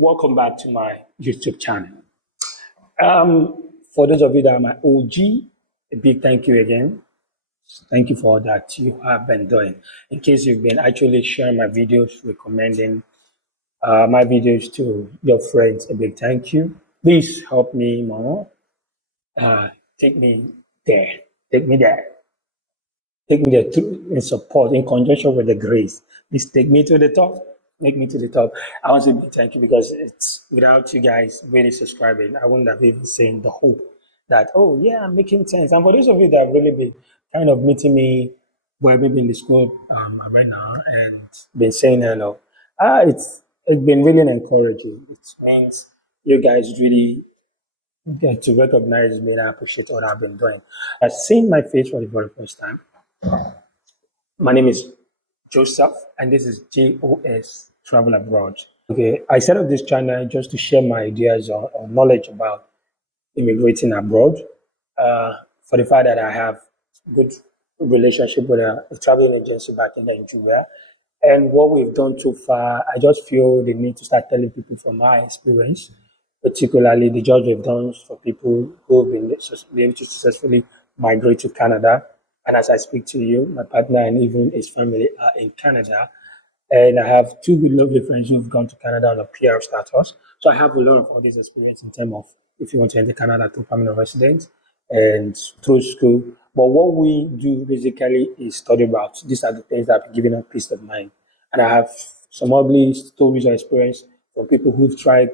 Welcome back to my YouTube channel. For those of you that are my OG, a big thank you again. Thank you for all that you have been doing. In case you've been actually sharing my videos, recommending my videos to your friends, a big thank you. Please help me more. Uh, take me there. Take me there. Take me there in support, in conjunction with the grace. Please take me to the top. Make me to the top. I want to say thank you because it's without you guys really subscribing, I wouldn't have even seen the hope that, oh, yeah, I'm making sense. And for those of you that have really been kind of meeting me, well, maybe in the school right now and been saying hello, it's been really encouraging. It means you guys really get to recognize me and appreciate what I've been doing. Seeing my face for the very first time, my name is Joseph, and this is J.O.S. Travel Abroad. Okay, I set up this channel just to share my ideas or knowledge about immigrating abroad. For the fact that I have good relationship with a traveling agency back in Nigeria, and what we've done so far, I just feel the need to start telling people from my experience, particularly the jobs we've done for people who have been able to successfully migrate to Canada. And as I speak to you, my partner and even his family are in Canada. And I have two good, lovely friends who've gone to Canada on a PR status. So I have a lot of all this experience in terms of if you want to enter Canada through permanent residence and through school. But what we do basically is study routes. These are the things that have given us peace of mind. And I have some ugly stories or experience from people who've tried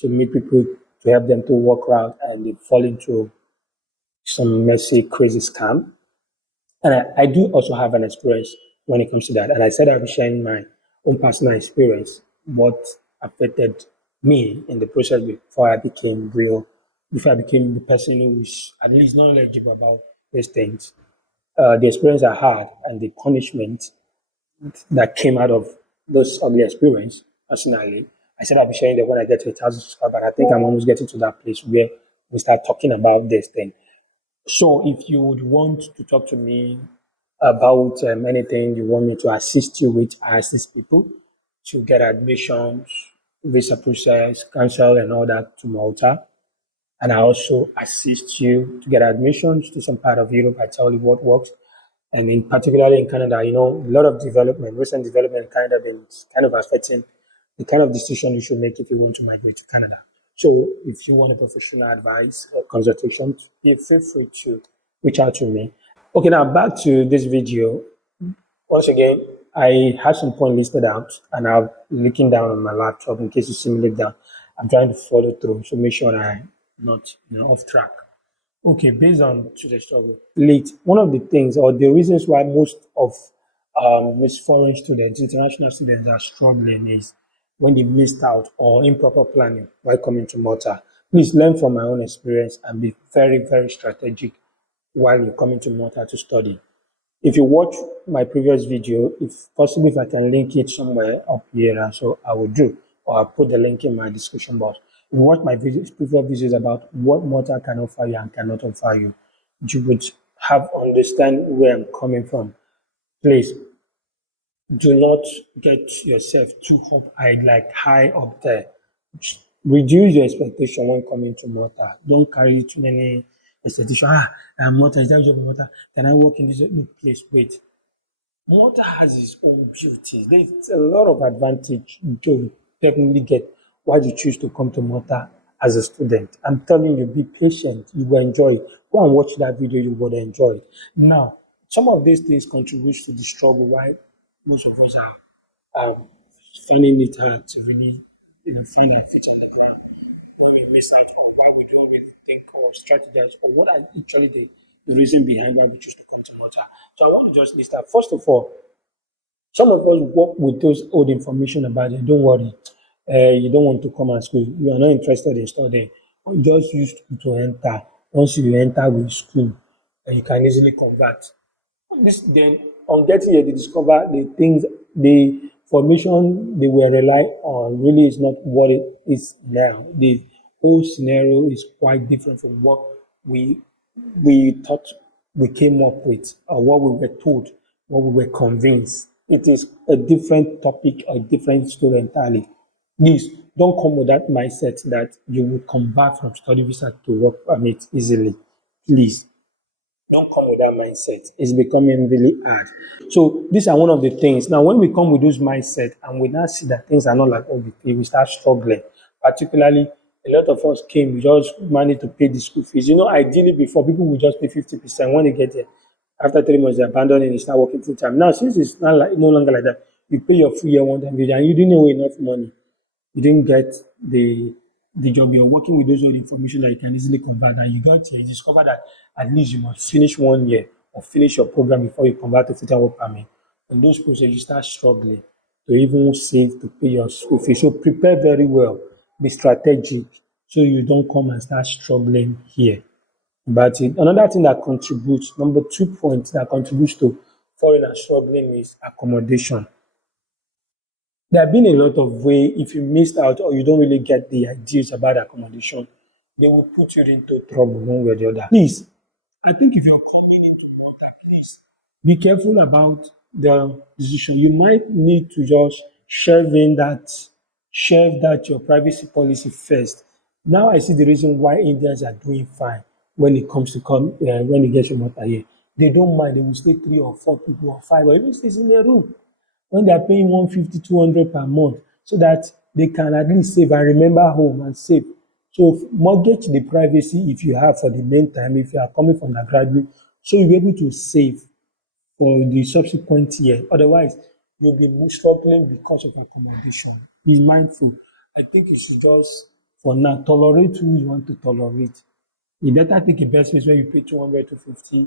to meet people to help them to work route and they fall into some messy, crazy scam. And I do also have an experience when it comes to that. And I said I'll be sharing my own personal experience, what affected me in the process before I became the person who is at least knowledgeable about these things. The experience I had and the punishment that came out of those ugly experience personally. I said I'll be sharing that when I get to 1,000 subscribers. I think I'm almost getting to that place where we start talking about this thing. So if you would want to talk to me about anything you want me to assist you with, I assist people to get admissions, visa process, cancel and all that to Malta. And I also assist you to get admissions to some part of Europe. I tell you what works. And in particularly in Canada, a lot of recent development in Canada been kind of affecting the kind of decision you should make if you want to migrate to Canada. So if you want a professional advice or consultation, feel free to reach out to me. Okay, now back to this video. Once again, I have some points listed out and I'm looking down on my laptop in case you see me look down. I'm trying to follow through, so make sure I'm not off track. Okay, based on today's struggle, late. One of the things or the reasons why most of most foreign students, international students are struggling is when they missed out or improper planning while coming to Malta. Please learn from my own experience and be very, very strategic while you're coming to Malta to study. If you watch my previous video, if possible, if I can link it somewhere up here, and so I will do, or I'll put the link in my description box. If you watch my previous videos about what Malta can offer you and cannot offer you, you would have understand where I'm coming from. Please do not get yourself too high up there. Reduce your expectation when coming to Malta. Don't carry too many expectations. I'm Malta, is that job in Malta? Can I work in this? No, please wait. Malta has its own beauty. There's a lot of advantage you definitely get why you choose to come to Malta as a student. I'm telling you, be patient. You will enjoy it. Go and watch that video. You will enjoy it. Now, some of these things contribute to the struggle why most of us are finding it hard to really find our feet on the ground when we miss out or why we don't really think or strategize or what are actually the reason behind why we choose to come to Malta. So I want to just list out. First of all, some of us work with those old information about it. Don't worry. You don't want to come and school. You are not interested in studying. You just used to enter. Once you enter with school, you can easily convert. This then on getting here, they discover the things, the formation they were relying on really is not what it is now. The whole scenario is quite different from what we we thought we came up with, or what we were told, what we were convinced. It is a different topic, a different story entirely. Please don't come with that mindset that you will convert from study visa to work permit easily. Please don't come with that mindset. It's becoming really hard. So these are one of the things. Now, when we come with those mindset and we now see that things are not like what we think, we start struggling. Particularly, a lot of us came, we just managed to pay the school fees. Ideally before people would just pay 50% when they get there. After 3 months, they abandon it and start working full time. Now, since it's not like no longer like that, you pay your full year one time visa and you didn't know enough money, you didn't get the job, you're working with those old information that you can easily convert, and you got here, you discover that at least you must finish 1 year or finish your program before you convert to full-time work permit. In those processes, you start struggling to even save to pay your school fees. So prepare very well, be strategic, so you don't come and start struggling here. But another thing that contributes, number 2 point that contributes to foreigners struggling is accommodation. There have been a lot of way if you missed out or you don't really get the ideas about accommodation, they will put you into trouble one way or the other. Please, I think if you're coming into water, please be careful about the decision. You might need to just shelve that your privacy policy first. Now I see the reason why Indians are doing fine when it comes to when it gets to water here. They don't mind. They will stay 3 or 4 people or five or even six in a room when they are paying 150, 200 per month so that they can at least save and remember home and save. So mortgage the privacy if you have for the meantime, if you are coming from the graduate, so you'll be able to save for the subsequent year. Otherwise, you'll be struggling because of accommodation. Be mindful. I think you should just, for now, tolerate who you want to tolerate. You better take a best place where you pay 200 to 50,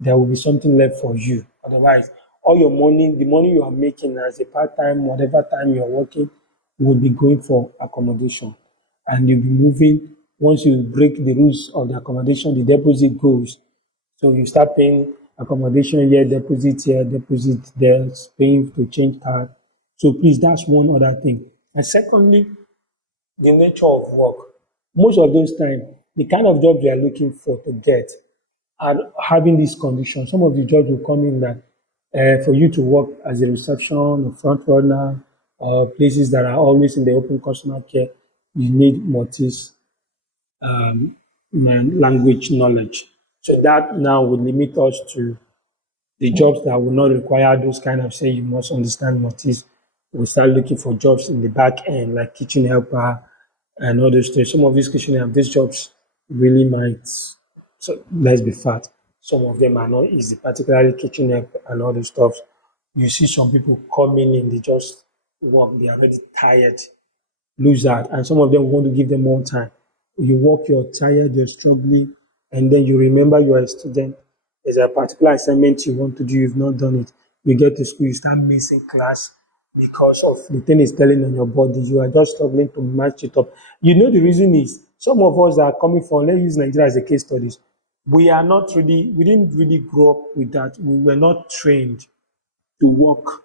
there will be something left for you. Otherwise, all your money, the money you are making as a part time, whatever time you're working, will be going for accommodation. And you'll be moving, once you break the rules of the accommodation, the deposit goes. So you start paying accommodation here, deposit there, paying to change card. So please, that's one other thing. And secondly, the nature of work. Most of those times, the kind of jobs you are looking for to get are having these conditions. Some of the jobs will come in that for you to work as a reception or front runner or places that are always in the open customer care, you need Maltese language knowledge. So that now will limit us to the jobs that will not require those kind of say you must understand Maltese. We start looking for jobs in the back end like kitchen helper and all those things. Some of these kitchen help, these jobs really might, so let's be fat. Some of them are not easy, particularly kitchen help and all those stuff. You see some people coming in, they just work, they are already tired, lose that. And some of them want to give them more time. You work, you're tired, you're struggling, and then you remember you are a student. There's a particular assignment you want to do, you've not done it. You get to school, you start missing class because of the thing is telling on your body. You are just struggling to match it up. You know the reason is some of us that are coming from, let's use Nigeria as a case studies. We didn't really grow up with that. We were not trained to work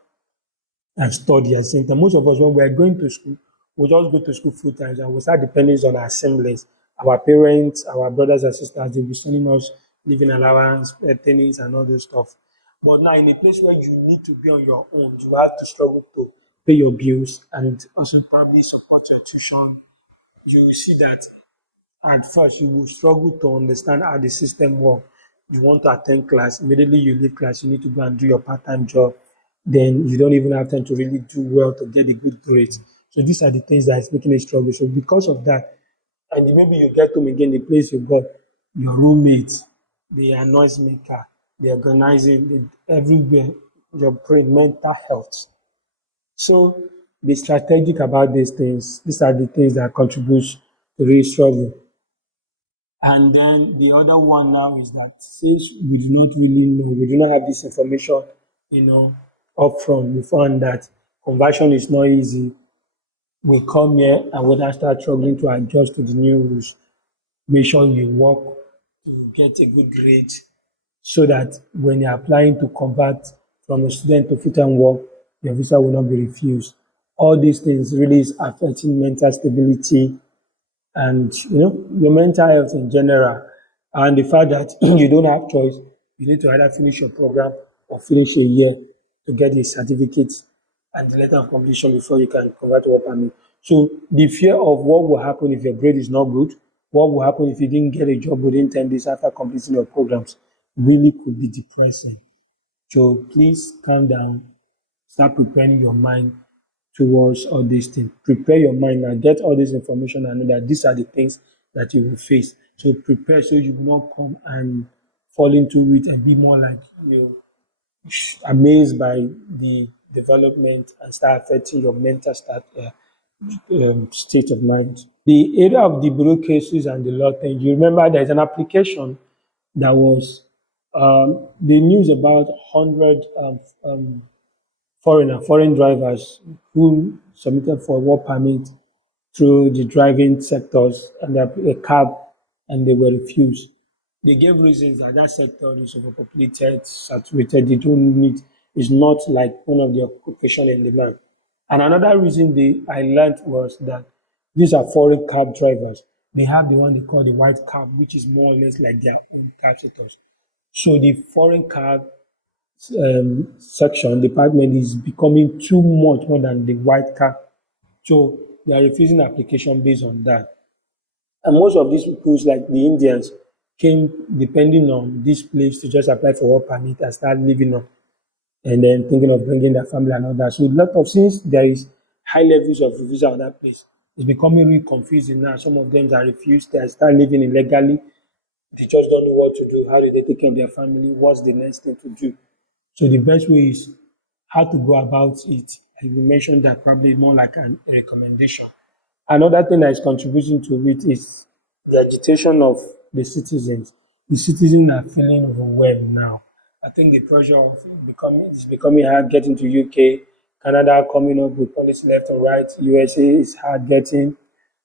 and study at the same time. Most of us, when we are going to school, we just go to school full time and we start depending on our siblings, our parents, our brothers and sisters. They'll be sending us living allowance, pennies, and all those stuff. But now, in a place where you need to be on your own, you have to struggle to pay your bills and also probably support your tuition. You will see that at first you will struggle to understand how the system works. You want to attend class, immediately you leave class, you need to go and do your part-time job. Then you don't even have time to really do well to get a good grade. So these are the things that is making a struggle. So because of that, and maybe you get home again, the place you got, your roommates, they are noisemaker, they organizing everywhere, your brain, mental health. So be strategic about these things. These are the things that contribute to real struggle. And then the other one now is that since we do not really know, we do not have this information, upfront, we found that conversion is not easy. We come here and we now start struggling to adjust to the new rules. Make sure you work to get a good grade so that when you're applying to convert from a student to full-time work, your visa will not be refused. All these things really is affecting mental stability and your mental health in general, and the fact that you don't have choice, you need to either finish your program or finish a year to get a certificate and the letter of completion before you can convert to work permit. So the fear of what will happen if your grade is not good, what will happen if you didn't get a job within 10 days after completing your programs really could be depressing. So please calm down, start preparing your mind towards all these things. Prepare your mind and get all this information and know that these are the things that you will face. So prepare so you will not come and fall into it and be more like you amazed by the development and start affecting your state of mind. The area of the bureaucracies and the law thing, you remember there's an application that was the news about 100 foreign drivers who submitted for work permit through the driving sectors and a cab and they were refused. They gave reasons that that sector is overpopulated, saturated, they don't need, it's not like one of the occupation in demand. And another reason I learned was that these are foreign cab drivers. They have the one they call the white cab, which is more or less like their own cab sectors. So the foreign cab section department is becoming too much more than the white cab. So they are refusing application based on that. And most of these people, like the Indians, came depending on this place to just apply for work permit and start living on, and then thinking of bringing their family and all that. So a lot of since there is high levels of visa on that place, it's becoming really confusing now. Some of them are refused, they start living illegally. They just don't know what to do. How do they take care of their family? What's the next thing to do? So the best way is how to go about it. And we mentioned that probably more like a recommendation. Another thing that is contributing to it is the agitation of the citizens. The citizens are feeling overwhelmed now. I think the pressure of becoming hard getting to UK, Canada coming up with policy left or right, USA is hard getting.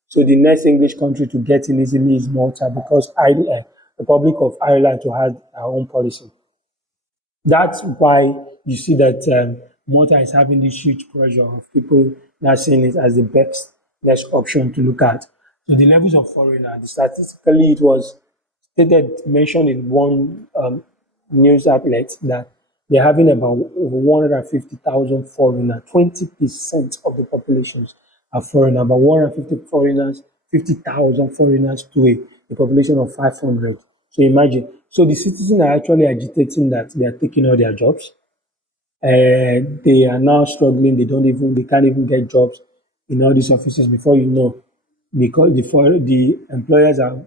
So the next English country to get in easily is Malta because Ireland, Republic of Ireland to have our own policy. That's why you see that Malta is having this huge pressure of people not seeing it as the best option to look at. So the levels of foreigner, statistically, it was mentioned in one news outlet that they're having about over 150,000 foreigners. 20% of the populations are foreigner. About 150 foreigners, 50,000 foreigners to a population of 500. So imagine. So the citizens are actually agitating that they are taking all their jobs. They are now struggling. They can't even get jobs in all these offices before you know, because the employers are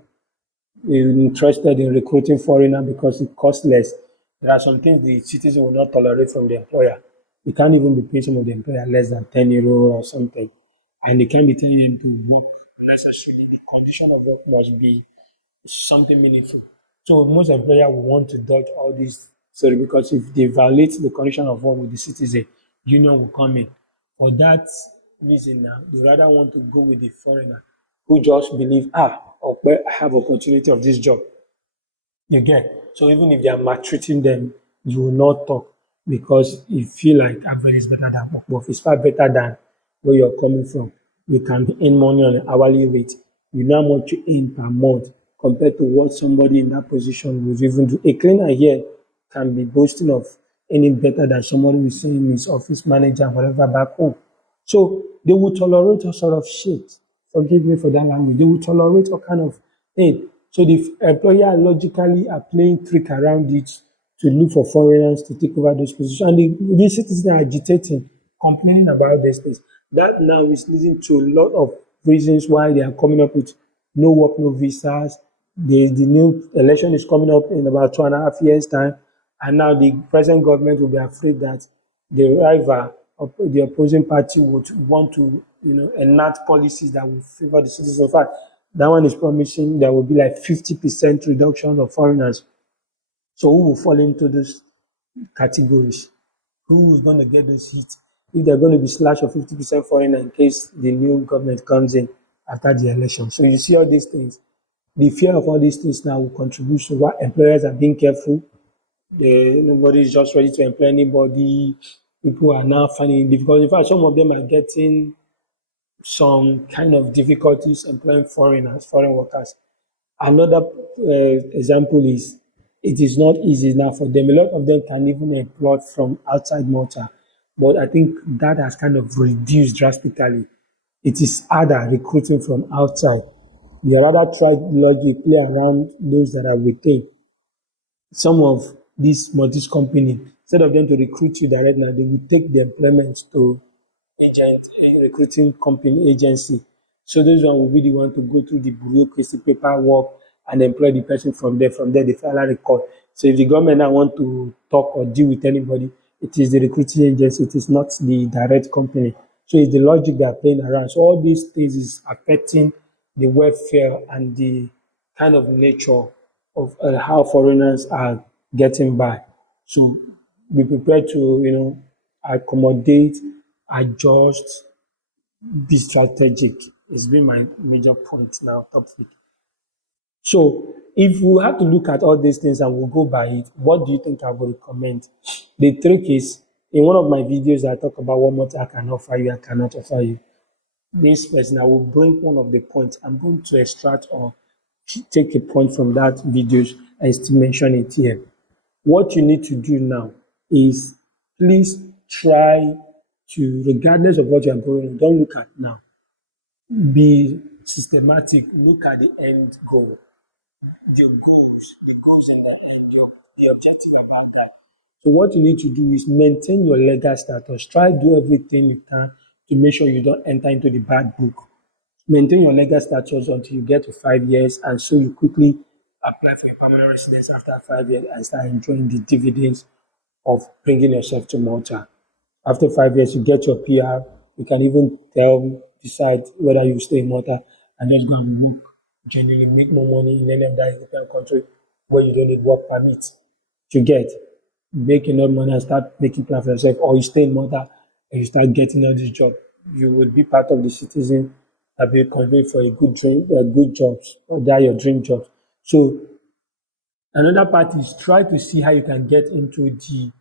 interested in recruiting foreigner because it costs less. There are some things the citizen will not tolerate from the employer. You can't even be paying some of the employer less than €10 or something, and they can't be telling them to work necessarily. The condition of work must be something meaningful. So most employer will want to dodge all these. So because if they violate the condition of work with the citizen, union will come in. For that reason now, they rather want to go with the foreigner who just believe, okay, I have opportunity of this job. You get. So even if they are maltreating them, you will not talk because you feel like average is better than work. But it's far better than where you're coming from. You can earn money on an hourly rate. You know how much you earn per month compared to what somebody in that position would even do. A cleaner here can be boasting of any better than somebody who is saying his office manager, whatever, back home. So they will tolerate all sort of shit. Forgive me for that language. They will tolerate all kind of thing. So the employer logically are playing trick around it to look for foreigners to take over those positions. And the citizens are agitating, complaining about these things. That now is leading to a lot of reasons why they are coming up with no work, no visas. The new election is coming up in about 2.5 years' time. And now the present government will be afraid that the rival of the opposing party would want to, enact policies that will favor the citizens. In fact, that one is promising there will be like 50% reduction of foreigners. So who will fall into those categories? Who is going to get those hits? If they're going to be slash of 50% foreigner in case the new government comes in after the election. So you see all these things. The fear of all these things now will contribute to why employers are being careful. Nobody is just ready to employ anybody. People are now finding it difficult. In fact, some of them are getting some kind of difficulties employing foreign workers. Another example is it is not easy now for them. A lot of them can even employ from outside Malta, but I think that has kind of reduced drastically. It is harder recruiting from outside. You rather try logic, play around those that are within. Some of these multi company, instead of them to recruit you direct now, they will take the employment to agent, recruiting company agency. So those one will be the one to go through the bureaucracy paperwork and employ the person from there. From there, they file a record. So if the government now want to talk or deal with anybody, it is the recruiting agency. It is not the direct company. So it's the logic they are playing around. So all these things is affecting the welfare and the kind of nature of how foreigners are getting by. So be prepared to, accommodate, adjust, be strategic. It's been my major point now, topic. So if we have to look at all these things and we'll go by it, what do you think I would recommend? The trick is in one of my videos I talk about what more I can offer you, I cannot offer you. This person, I will bring one of the points. I'm going to extract or take a point from that videos and still mention it here. What you need to do now is please try to, regardless of what you're going on, don't look at now. Be systematic. Look at the end goal, the goals in the end, the objective about that. So what you need to do is maintain your legal status. Try do everything you can to make sure you don't enter into the bad book. Maintain your legal status until you get to 5 years, and so you quickly apply for a permanent residence after 5 years and start enjoying the dividends of bringing yourself to Malta. After 5 years, you get your PR. You can even decide whether you stay in Malta and just go and work, genuinely make more money in any of that European country where you don't need work permit to get. Make enough money and start making plans for yourself, or you stay in Malta and you start getting all this job. You will be part of the citizen that be conveyed for a good dream, good jobs, or that your dream jobs. So another part is try to see how you can get into the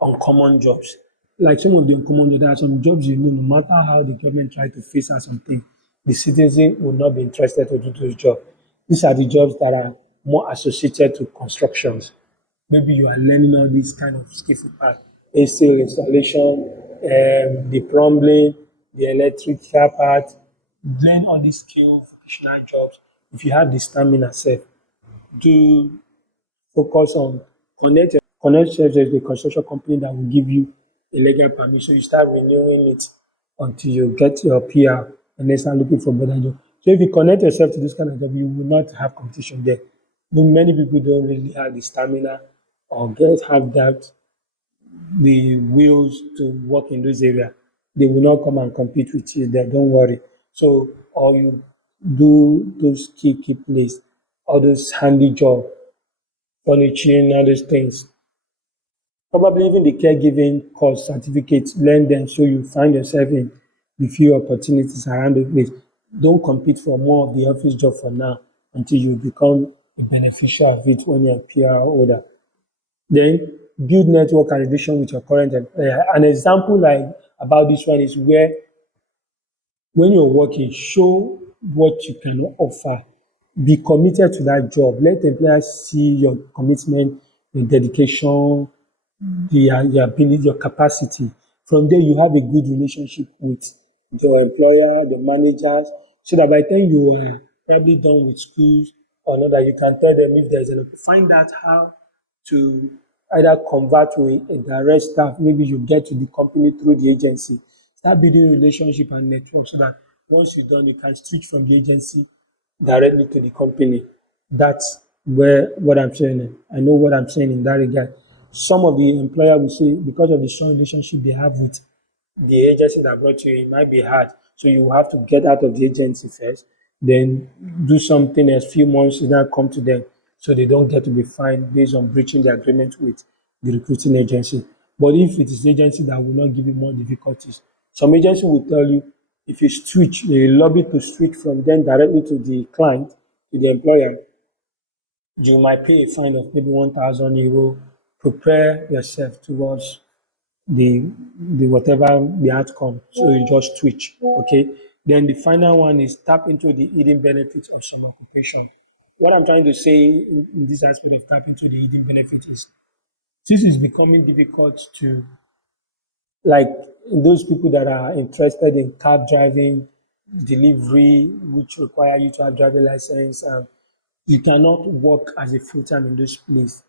uncommon jobs. Like some of the uncommon jobs, there are some jobs no matter how the government try to face out something, the citizen will not be interested to do those jobs. These are the jobs that are more associated to constructions. Maybe you are learning all these kind of skillful parts, AC installation, the plumbing, the electrical part. Learn all these skill vocational jobs. If you have the stamina self, do focus on connect yourself with the construction company that will give you a legal permission. You start renewing it until you get your PR and then start looking for better job. So if you connect yourself to this kind of job, you will not have competition there. Many people don't really have the stamina or have that the wills to work in those areas. They will not come and compete with you there. Don't worry. So or you do those key plays, all those handy job, furnishing, all those things. Probably even the caregiving course certificates, learn them so you find yourself in the few opportunities around the place. Don't compete for more of the office job for now until you become a beneficiary of it when you're a PR holder. Then build network and relation with your current employer. An example like about this one is where when you're working, show what you can offer. Be committed to that job. Let employers see your commitment, your dedication, your ability, your capacity. From there, you have a good relationship with your employer, the managers, so that by the time you are probably done with schools or not, that you can tell them if there's an find out how to either convert to a direct staff. Maybe you get to the company through the agency. Start building relationship and network so that once you're done, you can switch from the agency directly to the company. That's where what I'm saying. I know what I'm saying in that regard. Some of the employer will say because of the strong relationship they have with the agency that brought you, it might be hard. So you have to get out of the agency first, then do something else. Few months, you now come to them, so they don't get to be fined based on breaching the agreement with the recruiting agency. But if it is agency that will not give you more difficulties, some agency will tell you if you switch, they lobby to switch from them directly to the client, to the employer, you might pay a fine of maybe €1,000. Prepare yourself towards the whatever the outcome. So you just switch. Okay. Then the final one is tap into the hidden benefits of some occupation. What I'm trying to say in this aspect of tap into the hidden benefit is this is becoming difficult to like those people that are interested in cab driving, delivery, which require you to have driving license. You cannot work as a full time in this place.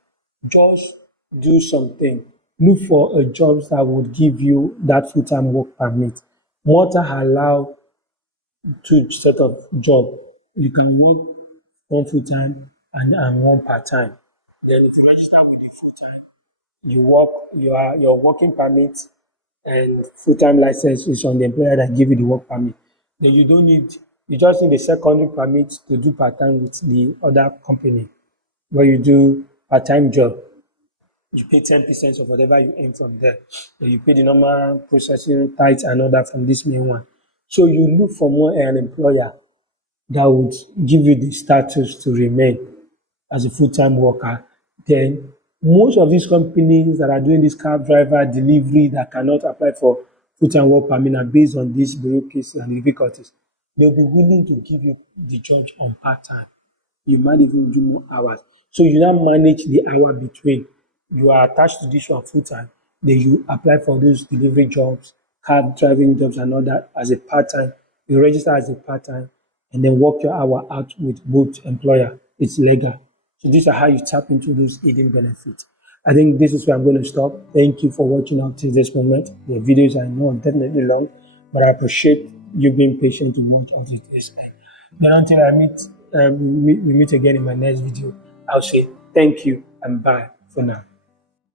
Just do something. Look for a job that would give you that full time work permit. Malta allow two set of job. You can work one full time and one part time. Then if you register with the full time, you work your working permit and full time license is on the employer that give you the work permit. Then you just need a secondary permit to do part time with the other company where you do part time job. You pay 10% of whatever you earn from there. Then you pay the normal processing tithe and all that from this main one. So you look for more an employer that would give you the status to remain as a full-time worker. Then most of these companies that are doing this cab driver delivery that cannot apply for full-time work permit are based on these bureaucracies and difficulties. They'll be willing to give you the job on part-time. You might even do more hours. So you now manage the hour between. You are attached to this one full time, then you apply for those delivery jobs, car driving jobs, and all that as a part time. You register as a part time and then work your hour out with both employer. It's legal. So these are how you tap into those hidden benefits. I think this is where I'm going to stop. Thank you for watching up to this moment. The videos I know are definitely long, but I appreciate you being patient to watch up to this end. Then until we meet again in my next video, I'll say thank you and bye for now.